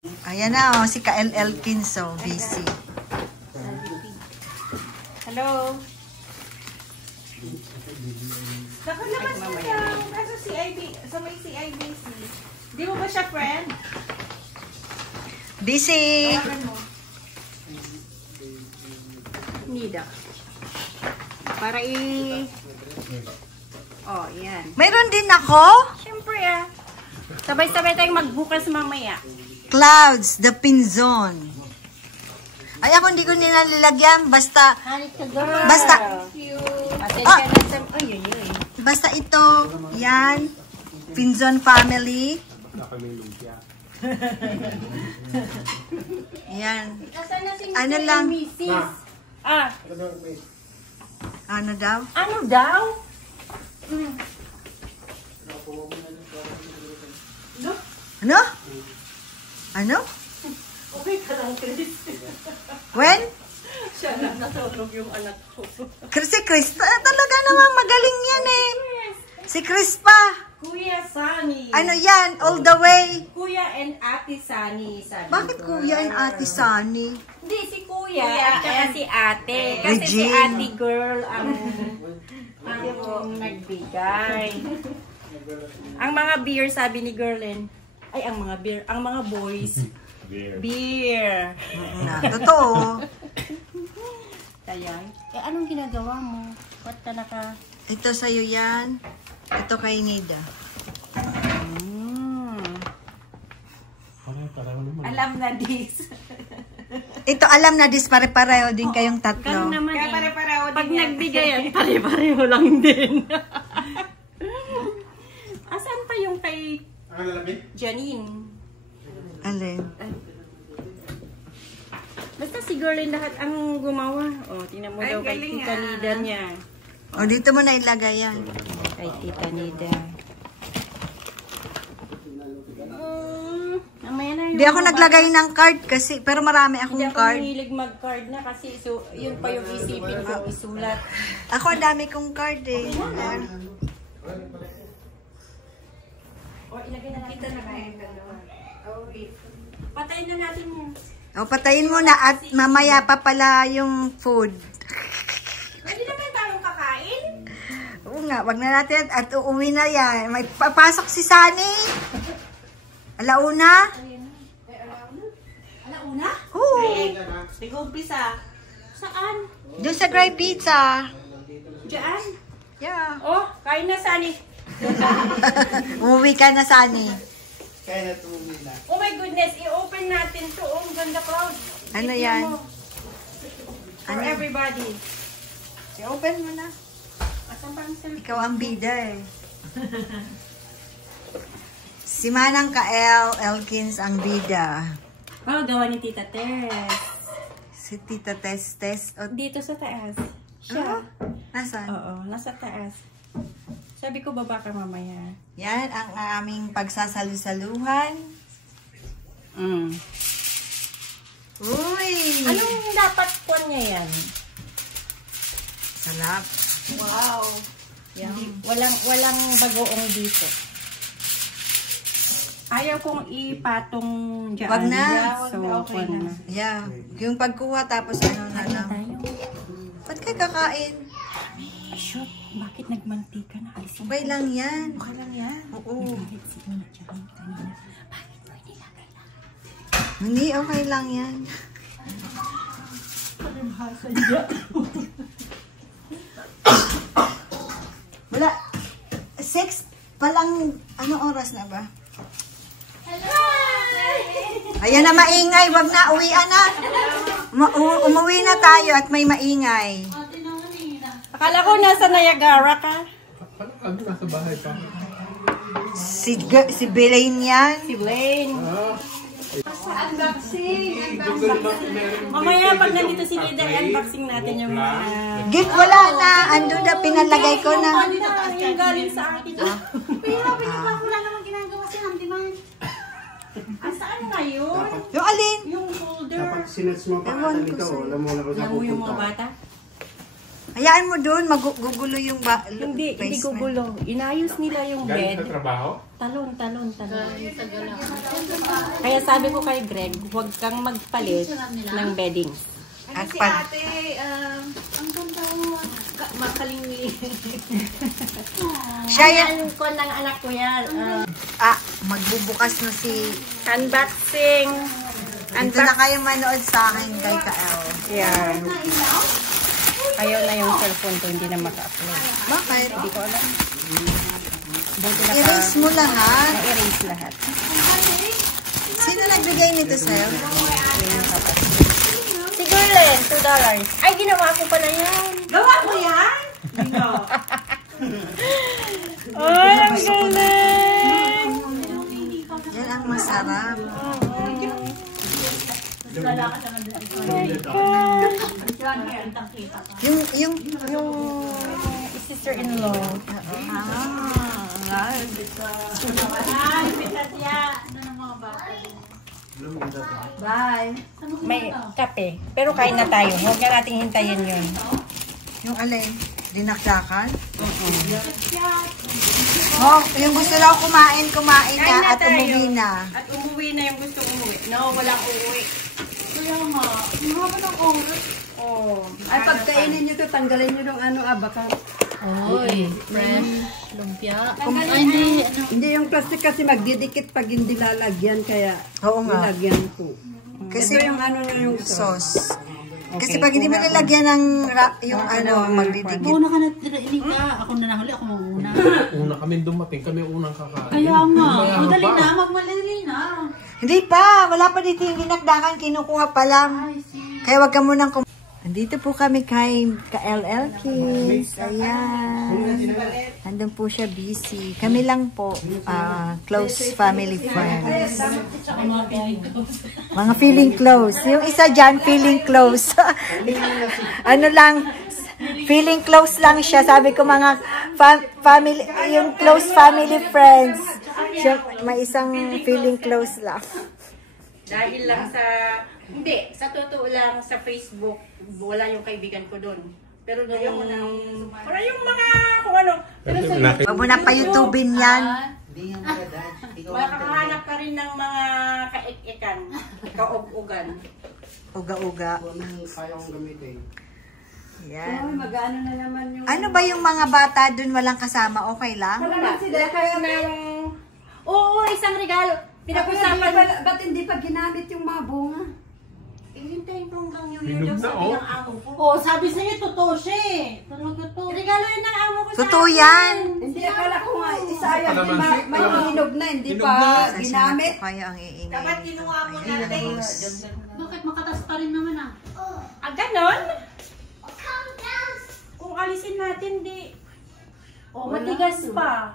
Ayan na, oh, si Ka-LL Kinso, busy. Hello. Nakalabas mo lang. Kaso sa may CIBC. Di mo ba siya friend? Busy! Tawagan mo. Nida. Para Oh, yan. Mayroon din ako? Siyempre ah. Sabay-sabay tayong magbukas mamaya. Clouds, the Pinzon. Ay, ako hindi ko nilalagyan. Basta, basta, basta ito, yan, Pinzon family. Yan. Ano lang? Ah. Ano daw? Ano daw? Ano? Ano? Okay ka lang, Chris. When? Siya na, natulog yung anak ko. Si Chris, talaga namang magaling yan eh. Si Chris pa. Kuya Sunny. Ano yan? All the way. Kuya and Ate Sunny. Bakit Kuya and Ate Sunny? Hindi, si Kuya at saka si Ate. Kasi Regine. si Ate Girl ang nagbigay. Ang mga beer, sabi ni Girlen, ay ang mga beer, ang mga boys, beer. Totoo. Kaya, anong ginagawa mo? Ba't ka naka... Ito sa'yo yan. Ito kay Nida. Alam na this. Ito alam na dis pare-pareho din kayong tatlo. Ganun naman eh. Pare-pareho din. Pag nagbigay yan, pare-pareho lang din. Asan pa yung kay Janine? Alin? Basta si Girlin lahat ang gumawa. O, tingnan mo daw kay Tita Nida niya. O, dito mo na ilagay yan. Kay Tita Nida. Namaya na yung... Hindi ako naglagay ng card kasi, pero marami akong Hindi ako card. mahilig mag-card na kasi so, yun pa yung isipin ko, isulat. Ako, ang dami kong card eh. O, ilagay na natin na kayo. Patayin na natin yun. O, patayin mo na at mamaya pa pala yung food. Pwede naman tayong kakain? Oo nga, wag na natin at uuwi na yan. May papasok si Sunny. Alauna? Alauna? Oo. Nag-umpisa. Saan? Doon sa Gray Pizza. Diyan? Yeah. Oh, kain na, Sunny. Uuwi ka na, Sunny. Kaya natumi na. Oh my goodness, i-open natin to. Oh, ganda cloud. Ano yan? For Ano? everybody. I-open mo na. Asan pa ang cellphone? Ikaw ang bida eh. Si Manang Ka-El Elkins ang bida. Oh, gawa ni Tita Tess. Si Tita Tess. O, Dito sa taas. Siya. nasaan? Oo, nasa taas. Sabi ko baba ka mamaya. Yan ang aming pagsasalusaluhan. Uy! Anong dapat po niya yan? Sarap. Wow. Walang bagoong dito. Ayaw kong ipatong dyan. Wag na. So, okay na. Yeah. Yung pagkuha tapos ano na lang. Ba't kayo kakain? Shoot, bakit nagmantika na? Alisin Okay lang yan. Okay lang yan. Oo. Bakit si Una Janine kanina? Bakit mo hindi na kailangan? Hindi, okay lang yan. Wala. 6 palang, ano oras na ba? Hello! Ayan na maingay, wag na, uwian na. Umuwi na tayo at may maingay. Akala ko nasa Niagara ka. Ano nasa bahay pa? Si Belaine yan. Si Blaine. Unboxing! Mamaya pag nandito si Nida, unboxing natin yung mga... Gift wala na, ando na, pinalagay ko na. Yung galing sa akin. Pero wala namang ginagawa si Handyman. Saan nga yun? Yung alin? Yung folder. Kapag sinats mo pa Ewan ko ito, sa'yo. alam mo na kung saan Alam mo yung mga pupunta. bata? Hayaan mo dun, magugulo yung Hindi basement. gugulo. Inayos nila yung Galing sa bed. trabaho? Talon. Kaya sabi ko kay Greg, huwag kang magpalit ng bedding. At pag, Ang ganda mo. Makalingli. siya yan, Yan ko ng anak ko yan. magbubukas na si, Unboxing. dito na kayo manood sa akin kay Kael. Yan. Ayaw na yung cellphone ko, hindi na maka-upload. Bakit? Hindi ko alam. Buti na Erase mo lahat. na-erase lahat. Sino nagbigay nito sa'yo? Si Gurlen, $2. Ay, ginawa ko pala yan. Gawa mo yan? Ay, ang galing! Yan ang masarap. Yung, Yung sister-in-law. bye. May kape. Pero kain na tayo. Huwag na nating hintayin yun. Yung alin? Dinakdakan? Oh, yung gusto daw kumain Kain na na at tayo. umuwi na. At umuwi na yung gusto umuwi. No, walang uuwi. Kaya nga. Mahaba ng oras. Oh. Ay, pagkainin nyo to, tanggalin nyo ng baka. Oy, fresh. Lumpia. Ay, hindi. Hindi yung plastic kasi magdidikit pag hindi lalagyan, kaya Oo nga. nilagyan po. Kasi Ito yung nyo yung sauce. Kasi pag hindi mo nilagyan ng yung magdidikit. Una ka na, tininig ka. Ako na nahuli, ako mauna. Una kami dumating, kami unang kakain. Kaya nga. Mamaya Madali pa. na, magmadali na. Hindi pa, wala pa dito yung dinakdakan, kinukuha pa lang. Kaya wag ka munang Andito po kami kay ka-LL Kids. Ayan. Nandun po siya busy. Kami lang po, close family friends. Mga feeling close. Yung isa dyan, feeling close. Ano lang, feeling close lang siya. Sabi ko mga family, yung close family friends. Siya, may isang feeling close lang. Dahil lang sa... Hindi, sa totoo lang, sa Facebook, wala yung kaibigan ko doon. Pero doon yung... Para yung mga... Kung ano. Pero sa Huwag mo na pa YouTubein yan. makakahanap ka rin ng mga kaik-ikan, kaug-ugan. Uga-uga. Kaya kong gamitin. Yan. Mag-ano na naman yung... Ano ba yung mga bata dun walang kasama? Okay lang? Wala sila, kaya Oo, isang regalo. Pinag-usapan. Ba't hindi pa ginamit yung mga bunga? Hintayin ko hanggang New Hinog Year na, sabi oh. ng amo ko. Oo, sabi sa'yo, totoo siya eh. Talaga to. Regalo yun ng amo ko sa Totoo akin. yan. Hindi, akala ko nga, isayang Kalamansi, may hinog na, hindi hinog pa na. ginamit. Kaya ang iingay. Dapat kinuha mo na days. Bakit makatas pa rin naman ah? Ah, ganon? Kung alisin natin, di... Oh, matigas pa.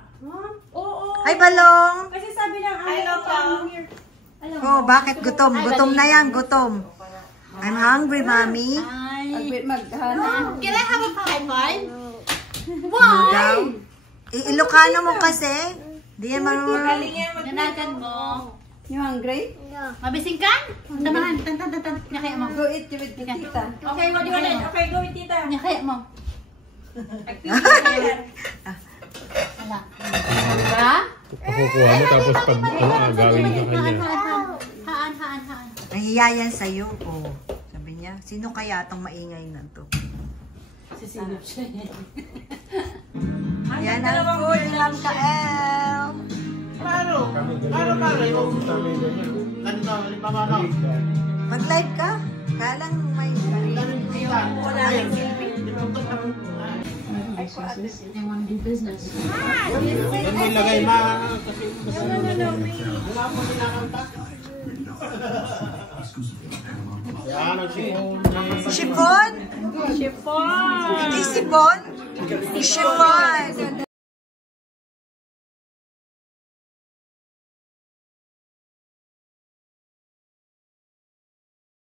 Oo. Ay, balong! Kasi sabi ng amo ko sa New Year. Alam mo, Oh, bakit gutom? Gutom na yan, gutom. I'm hungry, mommy. Ay. Maghanap. Can I have a pie? Ano daw? Ilocano mo kasi. Di yan marunong. Nanagan mo. You hungry? Mabising ka? Tamahan. Tan. Nyakaya mo. Go eat with the tita. Okay, what do you want? Okay, go with tita. Nyakaya mo. Wala. Diba? Kukuha mo tapos pag gawin sa kanya. Haan. Nahiya yan sa'yo. Oh, sabi niya, sino kaya itong maingay na to? Sisilip siya yan. Yan ang food ni Ma'am Kael. Mag-live ka? Kalang may... I want to do business. Yan mo ilagay kasi yan ang Chiffon? Chiffon. Hindi sibon? Chiffon.